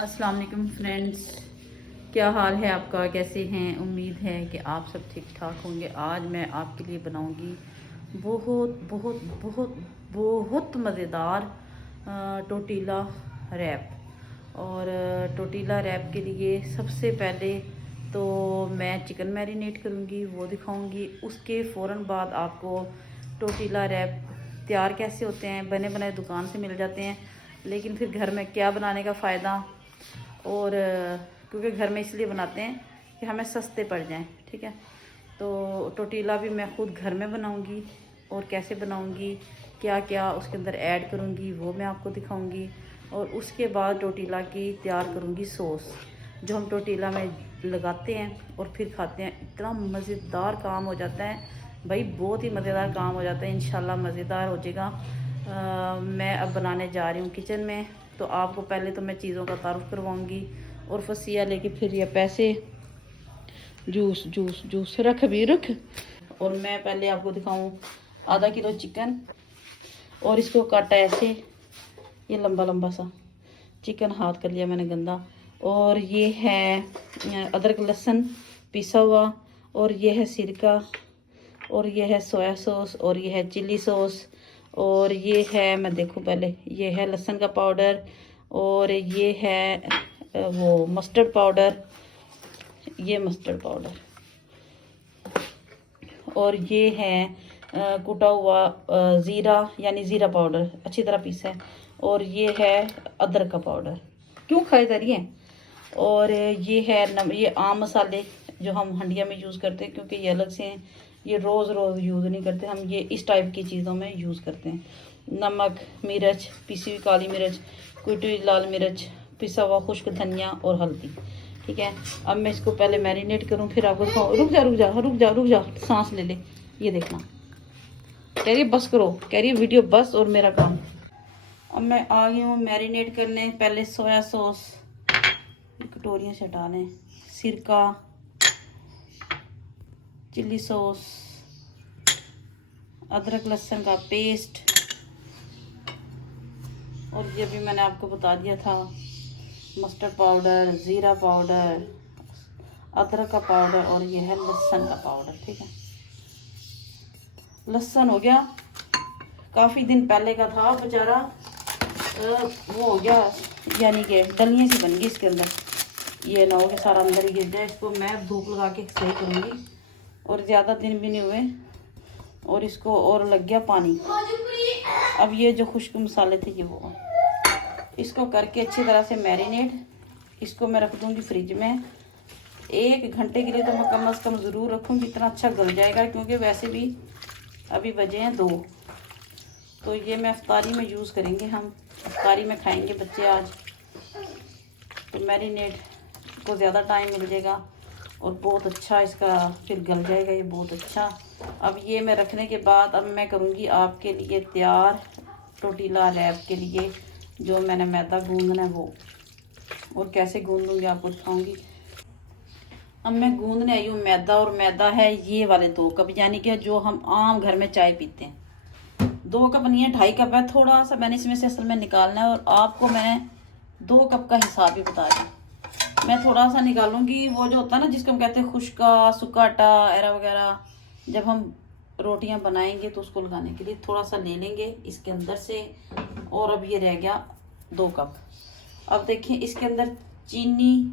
अस्सलाम वालेकुम फ्रेंड्स, क्या हाल है आपका? कैसे हैं? उम्मीद है कि आप सब ठीक ठाक होंगे। आज मैं आपके लिए बनाऊंगी बहुत बहुत बहुत बहुत मज़ेदार टोटीला रैप। और टोटीला रैप के लिए सबसे पहले तो मैं चिकन मैरिनेट करूंगी, वो दिखाऊंगी। उसके फ़ौरन बाद आपको टोटीला रैप तैयार कैसे होते हैं, बने बनाए दुकान से मिल जाते हैं, लेकिन फिर घर में क्या बनाने का फ़ायदा। और क्योंकि घर में इसलिए बनाते हैं कि हमें सस्ते पड़ जाएं, ठीक है। तो टोटीला भी मैं ख़ुद घर में बनाऊंगी, और कैसे बनाऊंगी, क्या क्या उसके अंदर ऐड करूंगी, वो मैं आपको दिखाऊंगी। और उसके बाद टोटीला की तैयार करूंगी सॉस, जो हम टोटीला में लगाते हैं और फिर खाते हैं। इतना मज़ेदार काम हो जाता है भाई, बहुत ही मज़ेदार काम हो जाता है। इंशाल्लाह मज़ेदार हो जाएगा। मैं अब बनाने जा रही हूँ किचन में। तो आपको पहले तो मैं चीज़ों का तारुफ करवाऊँगी, और फसिया लेके फिर ये पैसे जूस जूस जूस रख भी रख। और मैं पहले आपको दिखाऊँ आधा किलो चिकन, और इसको काटा ऐसे, ये लंबा लंबा सा चिकन हाथ कर लिया मैंने गंदा। और ये है अदरक लहसुन पिसा हुआ, और ये है सिरका, और ये है सोया सॉस, और ये है चिली सॉस, और ये है, मैं देखूं पहले, ये है लहसुन का पाउडर, और ये है वो मस्टर्ड पाउडर, ये मस्टर्ड पाउडर, और ये है कुटा हुआ ज़ीरा यानी ज़ीरा पाउडर अच्छी तरह पीसा है, और ये है अदरक का पाउडर। क्यों खाए जा रही है। और ये है ये आम मसाले जो हम हंडिया में यूज़ करते हैं, क्योंकि ये अलग से हैं, ये रोज़ रोज़ यूज़ नहीं करते हम, ये इस टाइप की चीज़ों में यूज़ करते हैं। नमक, मिर्च, पिसी हुई काली मिर्च, कुटी हुई लाल मिर्च, पिसा हुआ खुश्क धनिया और हल्दी, ठीक है। अब मैं इसको पहले मैरिनेट करूँ, फिर आपको दिखाऊँ। रुक जा रुक जा रुक जा रुक जा, सांस ले ले। ये देखना, कह रही बस करो, कह रही वीडियो बस और मेरा काम। अब मैं आ गई हूँ मैरिनेट करने। पहले सोया सॉस कटोरियाँ से हटा लें, सिरका, चिली सॉस, अदरक लहसुन का पेस्ट, और ये भी मैंने आपको बता दिया था, मस्टर्ड पाउडर, ज़ीरा पाउडर, अदरक का पाउडर, और ये है लहसुन का पाउडर, ठीक है। लहसुन हो गया, काफ़ी दिन पहले का था बेचारा, वो हो गया, यानी कि डलियाँ सी बन गई इसके अंदर। ये ना हो कि सारा अंदर ही गिर जाए। इसको मैं धूप लगा के सही करूँगी, और ज़्यादा दिन भी नहीं हुए और इसको और लग गया पानी। अब ये जो खुश्क मसाले थे ये वो, इसको करके अच्छी तरह से मैरिनेट, इसको मैं रख दूँगी फ्रिज में 1 घंटे के लिए। तो मैं कम से कम ज़रूर रखूँगी, इतना अच्छा गल जाएगा, क्योंकि वैसे भी अभी बजे हैं 2। तो ये मैं अफ्तारी में यूज़ करेंगे, हम अफ्तारी में खाएंगे बच्चे आज। तो मैरिनेट को ज़्यादा टाइम मिल जाएगा और बहुत अच्छा इसका फिर गल जाएगा ये बहुत अच्छा। अब ये मैं रखने के बाद अब मैं करूँगी आपके लिए तैयार टोटीला रैप के लिए जो मैंने मैदा गूंदना है वो, और कैसे गूंदूँगी आपको दिखाऊँगी। अब मैं गूंदने आई हूँ मैदा, और मैदा है ये वाले 2 कप, यानी कि जो हम आम घर में चाय पीते हैं। 2 कप नहीं है, 2.5 कप है। थोड़ा सा मैंने इसमें से असल में निकालना है, और आपको मैं 2 कप का हिसाब ही बता रही हूँ। मैं थोड़ा सा निकालूंगी, वो जो होता है ना जिसको हम कहते हैं खुश्का सुक्का आटा एरा वगैरह, जब हम रोटियां बनाएंगे तो उसको लगाने के लिए थोड़ा सा ले लेंगे इसके अंदर से। और अब ये रह गया 2 कप। अब देखिए इसके अंदर चीनी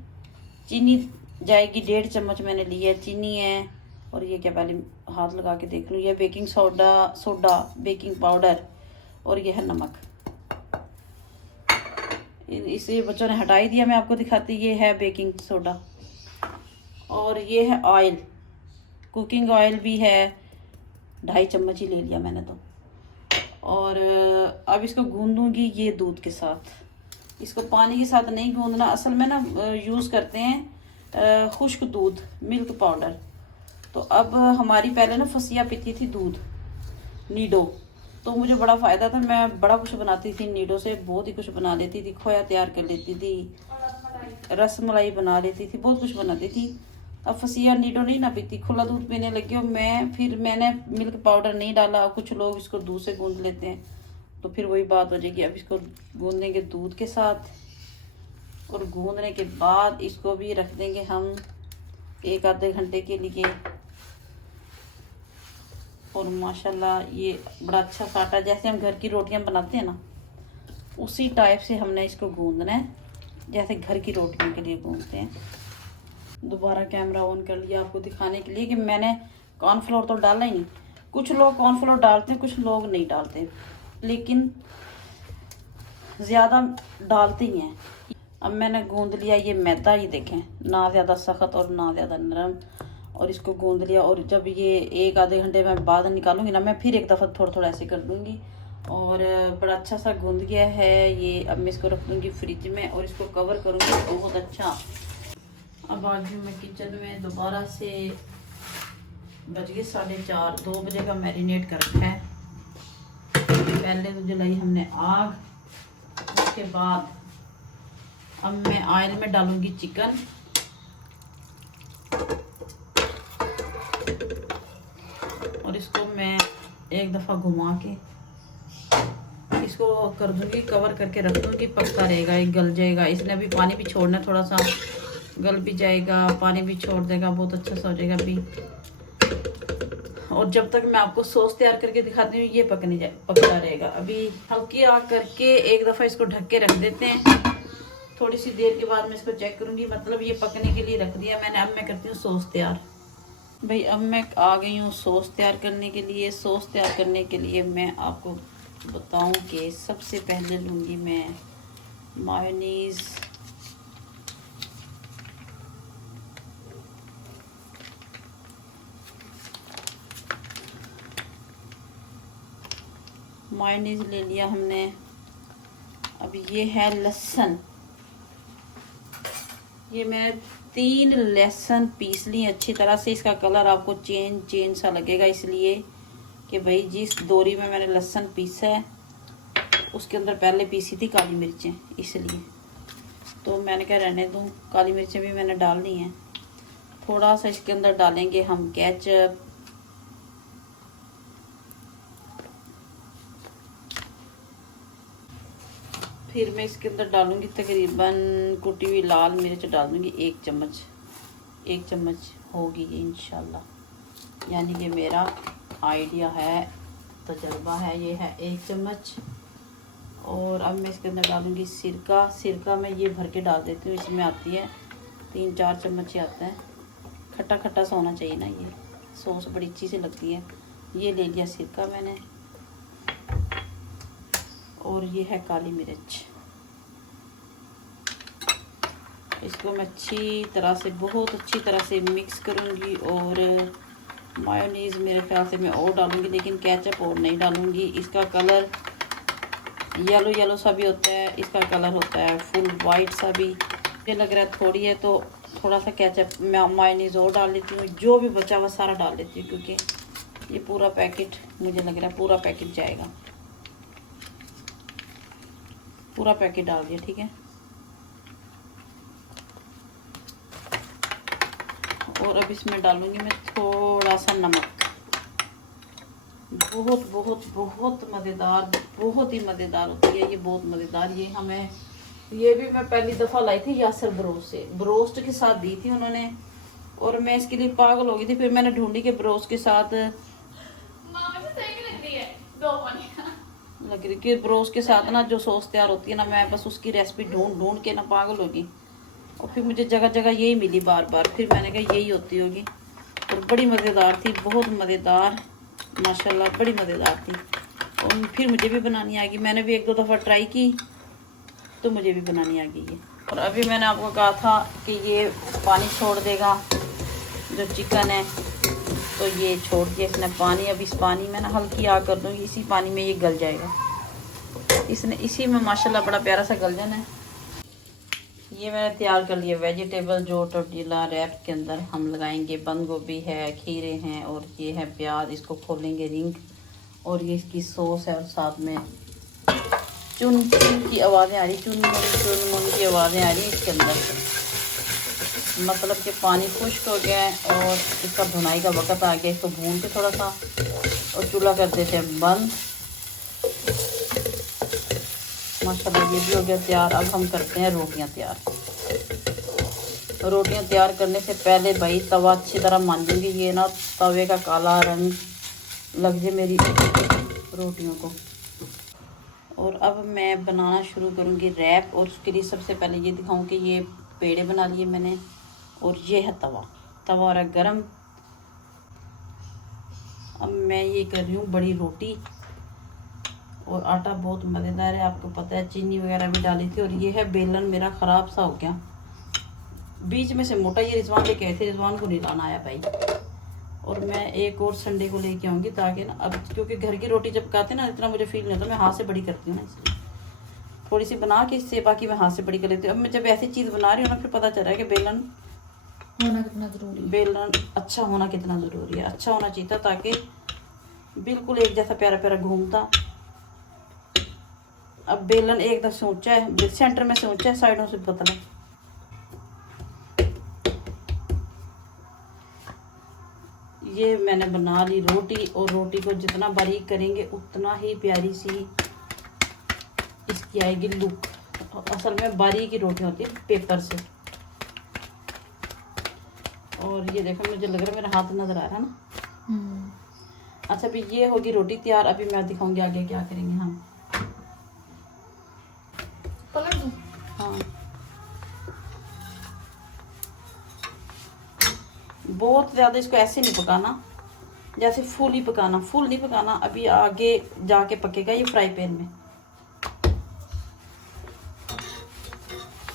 जाएगी, 1.5 चम्मच मैंने ली है चीनी है। और ये क्या, पहले हाथ लगा के देख लूँ, ये बेकिंग सोडा बेकिंग पाउडर, और ये है नमक। इसे बच्चों ने हटा ही दिया, मैं आपको दिखाती। ये है बेकिंग सोडा, और ये है ऑयल, कुकिंग ऑयल भी है, 2.5 चम्मच ही ले लिया मैंने तो। और अब इसको गूंदूंगी ये दूध के साथ। इसको पानी के साथ नहीं गूंदना, असल में ना यूज़ करते हैं खुश्क दूध, मिल्क पाउडर। तो अब हमारी पहले ना फसिया पीती थी दूध नीडो, तो मुझे बड़ा फ़ायदा था, मैं बड़ा कुछ बनाती थी नीडो से, बहुत ही कुछ बना लेती थी, खोया तैयार कर लेती थी, रस मलाई बना लेती थी, बहुत कुछ बनाती थी। अब फसिया नीडो नहीं ना पीती, खुला दूध पीने लगी हूँ मैं। फिर मैंने मिल्क पाउडर नहीं डाला, कुछ लोग इसको दूध से गूंद लेते हैं, तो फिर वही बात हो जाएगी। अब इसको गूंदेंगे दूध के साथ, और गूंदने के बाद इसको भी रख देंगे हम 1 आधे घंटे के लिए। और माशाल्लाह ये बड़ा अच्छा सा आटा, जैसे हम घर की रोटियां बनाते हैं ना, उसी टाइप से हमने इसको गूंदना है, जैसे घर की रोटियों के लिए गूंदते हैं। दोबारा कैमरा ऑन कर लिया आपको दिखाने के लिए कि मैंने कॉर्नफ्लोर तो डाला ही नहीं। कुछ लोग कॉर्नफ्लोर डालते हैं, कुछ लोग नहीं डालते, लेकिन ज़्यादा डालते ही हैं। अब मैंने गूंद लिया ये मैदा, ही देखें, ना ज़्यादा सख्त और ना ज़्यादा नरम। और इसको गूंद लिया, और जब ये 1 आधे घंटे में बाद निकालूंगी ना, मैं फिर एक दफ़ा थोड़ा थोड़ा ऐसे कर दूंगी। और बड़ा अच्छा सा गूंद गया है ये। अब मैं इसको रख दूंगी फ्रिज में और इसको कवर करूंगी बहुत अच्छा। अब आ गई मैं किचन में दोबारा से। बज गए 4:30, 2 बजे का मैरिनेट कर रखा है। पहले तो जलाई हमने आग, उसके बाद अब मैं ऑयल में डालूंगी चिकन। और इसको मैं एक दफ़ा घुमा के इसको कर दूंगी, कवर करके रख दूंगी, पकता रहेगा, ये गल जाएगा। इसने अभी पानी भी छोड़ना, थोड़ा सा गल भी जाएगा, पानी भी छोड़ देगा, बहुत अच्छा सा हो जाएगा अभी। और जब तक मैं आपको सॉस तैयार करके दिखाती हूँ, ये पकता रहेगा। अभी हल्की आग करके एक दफ़ा इसको ढक के रख देते हैं। थोड़ी सी देर के बाद मैं इसको चेक करूँगी, मतलब ये पकने के लिए रख दिया मैंने। अब मैं करती हूँ सॉस तैयार। भाई अब मैं आ गई हूँ सॉस तैयार करने के लिए। सॉस तैयार करने के लिए मैं आपको बताऊं कि सबसे पहले लूँगी मैं मायोनीज़। मायोनीज़ ले लिया हमने। अब ये है लहसुन, ये मैं 3 लहसुन पीस ली अच्छी तरह से। इसका कलर आपको चेंज सा लगेगा, इसलिए कि भाई जिस दोरी में मैंने लहसुन पीसा है उसके अंदर पहले पीसी थी काली मिर्चें, इसलिए तो मैंने क्या रहने दूँ। काली मिर्चें भी मैंने डालनी है। थोड़ा सा इसके अंदर डालेंगे हम केचप, फिर मैं इसके अंदर डालूंगी तकरीबन कुटी हुई लाल मिर्च डाल दूंगी 1 चम्मच होगी ये इंशाल्लाह। यानी कि मेरा आइडिया है, तजर्बा है, ये है 1 चम्मच। और अब मैं इसके अंदर डालूंगी सिरका मैं ये भर के डाल देती हूँ। इसमें आती है 3-4 चम्मच ही आता है। खट्टा खट्टा सा होना चाहिए ना, ये सॉस बड़ी अच्छी सी लगती है। ये ले लिया सिरका मैंने। और ये है काली मिर्च। इसको मैं अच्छी तरह से, बहुत अच्छी तरह से मिक्स करूँगी। और मायोनीज़ मेरे ख्याल से मैं और डालूँगी, लेकिन केचप और नहीं डालूँगी। इसका कलर येलो सा भी होता है, इसका कलर होता है फुल वाइट सा भी। मुझे लग रहा है थोड़ी है तो थोड़ा सा केचप मैं मायोनीज़ और डाल लेती हूँ। जो भी बचा हुआ सारा डाल लेती हूँ, क्योंकि ये पूरा पैकेट, मुझे लग रहा है पूरा पैकेट जाएगा। पूरा पैकेट डाल दिया, ठीक है। और अब इसमें डालूंगी मैं थोड़ा सा नमक। बहुत बहुत बहुत मज़ेदार, बहुत ही मज़ेदार होती है ये, बहुत मज़ेदार। ये भी मैं पहली दफ़ा लाई थी यासर ब्रोस्ट से, ब्रोस्ट के साथ दी थी उन्होंने, और मैं इसके लिए पागल हो गई थी। फिर मैंने ढूंढी के ब्रोस्ट के साथ लग रही कि ब्रोस्ट के साथ ना जो सॉस तैयार होती है ना, मैं बस उसकी रेसिपी ढूंढ के ना पागल होगी। और फिर मुझे जगह जगह यही मिली बार बार। फिर मैंने कहा यही होती होगी। और बड़ी मज़ेदार थी, बहुत मज़ेदार, माशाल्लाह बड़ी मज़ेदार थी। और फिर मुझे भी बनानी आ गई। मैंने भी 1-2 दफ़ा ट्राई की तो मुझे भी बनानी आ गई है। और अभी मैंने आपको कहा था कि ये पानी छोड़ देगा जो चिकन है, तो ये छोड़ दिया इसने पानी। अब इस पानी में ना हल्की आग कर दूँगी, इसी पानी में ये गल जाएगा। इसने इसी में माशाल्लाह बड़ा प्यारा सा गल जाना है। ये मैंने तैयार कर लिया वेजिटेबल, जो टोर्टिला रैप के अंदर हम लगाएंगे। बंद गोभी है, खीरे हैं, और ये है प्याज। इसको खोलेंगे रिंग, और ये इसकी सॉस है। और साथ में चुन चुन की आवाज़ें आ रही, चुन मुन की आवाज़ें आ रही इसके अंदर। मतलब कि पानी खुश्क हो गया है और इसका भुनाई का वक़्त आ गया। इसको भून के थोड़ा सा और चूल्हा कर देते हैं बंद। माशाल्लाह ये भी हो गया तैयार। अब हम करते हैं रोटियां तैयार। रोटियां तैयार करने से पहले भाई तवा अच्छी तरह मांजूंगी, ये ना तवे का काला रंग लग जाए मेरी रोटियों को। और अब मैं बनाना शुरू करूंगी रैप। और उसके लिए सबसे पहले ये दिखाऊं कि ये पेड़े बना लिए मैंने, और ये है तवा हो रहा है गरम। अब मैं ये कर रही हूँ बड़ी रोटी, और आटा बहुत मज़ेदार है, आपको पता है, चीनी वगैरह भी डाली थी। और ये है बेलन मेरा ख़राब सा हो गया, बीच में से मोटा। ये रिजवान लेके आए थे, रिजवान को नहीं लाना आया भाई। और मैं एक और संडे को लेके आऊँगी, ताकि ना अब क्योंकि घर की रोटी जब पकाते ना इतना मुझे फील नहीं होता, मैं हाथ से बड़ी करती हूँ ना, इसलिए थोड़ी सी बना के इससे बाकी मैं हाथ से बड़ी कर लेती हूँ। अब मैं जब ऐसी चीज़ बना रही हूँ ना, फिर पता चल रहा है कि बेलन होना कितना ज़रूरी है, बेलन अच्छा होना कितना ज़रूरी है। अच्छा होना चाहिए था ताकि बिल्कुल एक जैसा प्यारा प्यारा घूमता। अब बेलन एकदम से ऊंचा है, सेंटर में से ऊंचा है, साइडों से पतला। ये मैंने बना ली रोटी, और रोटी को जितना बारीक करेंगे उतना ही प्यारी सी इसकी आएगी लुक। असल में बारीक ही रोटी होती है पेपर से। और ये देखो, मुझे लग रहा है मेरा हाथ नजर आ रहा है ना। अच्छा, अभी ये होगी रोटी तैयार। अभी मैं दिखाऊंगी आगे क्या करेंगे हम। पलट दूं? हाँ, बहुत ज़्यादा इसको ऐसे नहीं पकाना, जैसे फुल ही पकाना, फुल नहीं पकाना। अभी आगे जाके पकेगा ये फ्राई पैन में।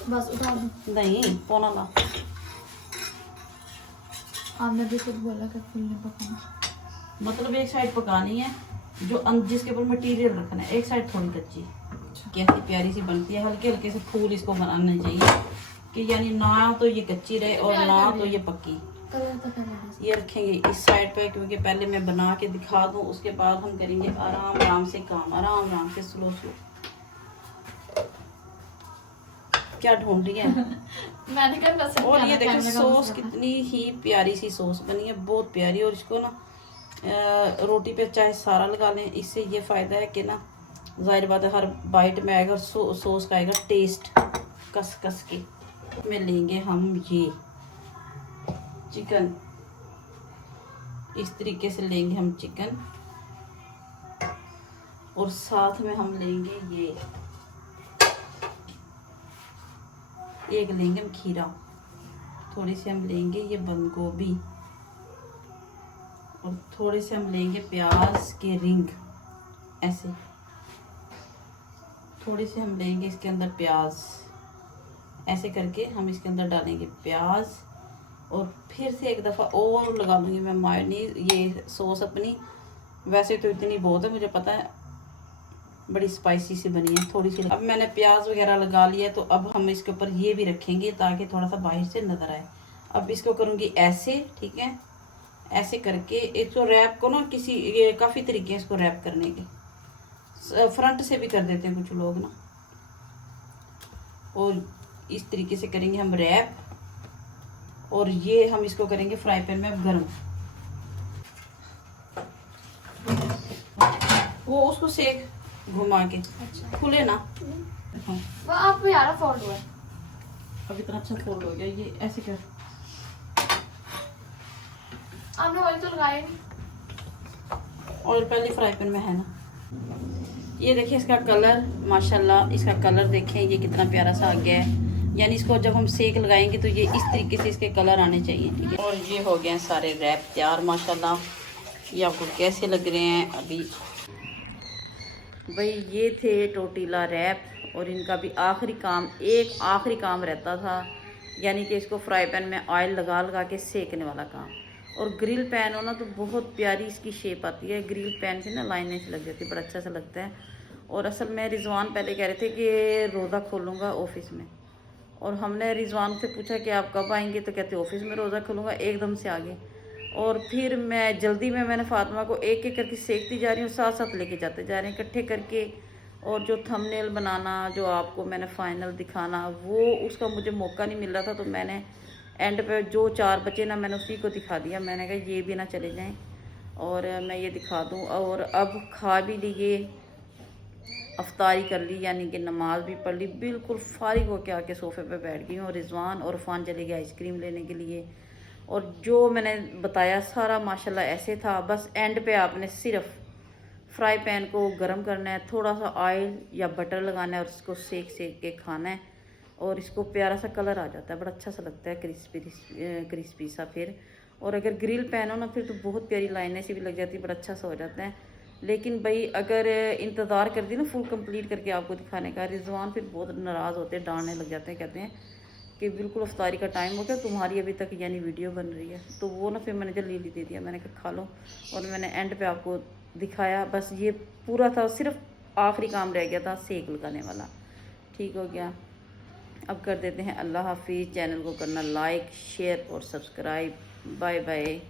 बस उतार दूं? नहीं, पौना ला। आपने भी खुद बोला कि फुल नहीं पकाना। मतलब एक साइड पकानी है, जो जिसके ऊपर मटेरियल रखना है, एक साइड थोड़ी कच्ची। कैसी प्यारी सी बनती है, हल्के हल्के से फूल इसको बनाने चाहिए, कि यानी ना तो ये कच्ची रहे और ना तो ये पक्की। कलर तो कलर ये रखेंगे इस साइड पे, क्योंकि पहले मैं बना के दिखा दूं, उसके बाद हम करेंगे आराम आराम से काम, आराम आराम से स्लो स्लो। क्या ढूंढ रही है? मैंने कहा बस। और ये देखो सॉस कितनी ही प्यारी सी सॉस बनी है, बहुत प्यारी। और इसको ना रोटी पे चाहे सारा लगा लें, इससे ये फ़ायदा है कि ना जाहिर बात है हर बाइट में आएगा सॉस का आएगा टेस्ट कस कस के। में लेंगे हम ये चिकन, इस तरीके से लेंगे हम चिकन, और साथ में हम लेंगे ये एक लेंगे हम खीरा, थोड़ी सी हम लेंगे ये बंद गोभी, और थोड़े से हम लेंगे प्याज के रिंग, ऐसे थोड़ी से हम लेंगे इसके अंदर प्याज, ऐसे करके हम इसके अंदर डालेंगे प्याज। और फिर से एक दफ़ा और लगा दूंगी मैं मायोनीज, ये सॉस अपनी। वैसे तो इतनी बहुत है, मुझे पता है बड़ी स्पाइसी सी बनी है, थोड़ी सी। अब मैंने प्याज वगैरह लगा लिया, तो अब हम इसके ऊपर ये भी रखेंगे ताकि थोड़ा सा बाहर से नज़र आए। अब इसको करूँगी ऐसे, ठीक है, ऐसे करके इसको रैप को ना किसी, ये काफ़ी तरीके हैं इसको रैप करने के, फ्रंट से भी कर देते हैं कुछ लोग ना। और इस तरीके से करेंगे हम रैप, और ये हम इसको करेंगे फ्राई पैन में गर्म। वो उसको सेक घुमा के, अच्छा। खुले ना। हाँ, वो आप यार फोल्ड हुआ है। अब इतना अच्छा फोल्ड हो गया, ये ऐसे कर। आपने ऑयल तो लगाया नहीं? और पहले फ्राई पैन में है ना। ये देखिए इसका कलर, माशाल्लाह इसका कलर देखें, ये कितना प्यारा सा आ गया है। यानी इसको जब हम सेक लगाएंगे तो ये इस तरीके से इसके कलर आने चाहिए, ठीक है। और ये हो गए हैं सारे रैप तैयार माशाल्लाह। ये आपको कैसे लग रहे हैं अभी? भाई ये थे टोटीला रैप, और इनका भी आखिरी काम, एक आखिरी काम रहता था, यानी कि इसको फ्राई पैन में ऑयल लगा लगा के सेकने वाला काम। और ग्रिल पैन हो ना तो बहुत प्यारी इसकी शेप आती है, ग्रिल पैन से ना लाइनें से लग जाती है, बड़ा अच्छा सा लगता है। और असल में रिजवान पहले कह रहे थे कि रोज़ा खोलूँगा ऑफिस में, और हमने रिजवान से पूछा कि आप कब आएंगे, तो कहते ऑफिस में रोज़ा खोलूँगा, एकदम से आगे। और फिर मैं जल्दी में मैंने फातिमा को एक एक करके सेकती जा रही हूँ, साथ साथ लेके जाते जा रहे हैं इकट्ठे करके। और जो थंबनेल बनाना, जो आपको मैंने फाइनल दिखाना, वो उसका मुझे मौका नहीं मिल रहा था, तो मैंने एंड पे जो 4 बचे ना, मैंने उसी को दिखा दिया। मैंने कहा ये भी ना चले जाएं और मैं ये दिखा दूं। और अब खा भी लिए, अफ्तारी कर ली, यानी कि नमाज भी पढ़ ली, बिल्कुल फारिग होकर आके सोफ़े पे बैठ गई हूँ। और रिजवान और इरफान चले गए आइसक्रीम लेने के लिए। और जो मैंने बताया सारा माशाल्लाह ऐसे था। बस एंड पे आपने सिर्फ फ्राई पैन को गर्म करना है, थोड़ा सा ऑयल या बटर लगाना है और इसको सेक सेक के खाना है। और इसको प्यारा सा कलर आ जाता है, बड़ा अच्छा सा लगता है, क्रिस्पी क्रिस्पी सा। फिर और अगर ग्रिल पैन हो ना फिर तो बहुत प्यारी लाइनें सी भी लग जाती है, बड़ा अच्छा सा हो जाता है। लेकिन भाई अगर इंतज़ार कर दी ना फुल कंप्लीट करके आपको दिखाने का, रिजवान फिर बहुत नाराज़ होते हैं, डांटने लग जाते हैं, कहते हैं कि बिल्कुल अफ्तारी का टाइम हो गया, तुम्हारी अभी तक यानी वीडियो बन रही है। तो वो ना फिर मैंने जल्दी दे दिया, मैंने कहा खा लो। और मैंने एंड पे आपको दिखाया, बस ये पूरा था, सिर्फ आखिरी काम रह गया था सेक लगाने वाला। ठीक हो गया। अब कर देते हैं अल्लाह हाफिज़। चैनल को करना लाइक शेयर और सब्सक्राइब। Bye bye.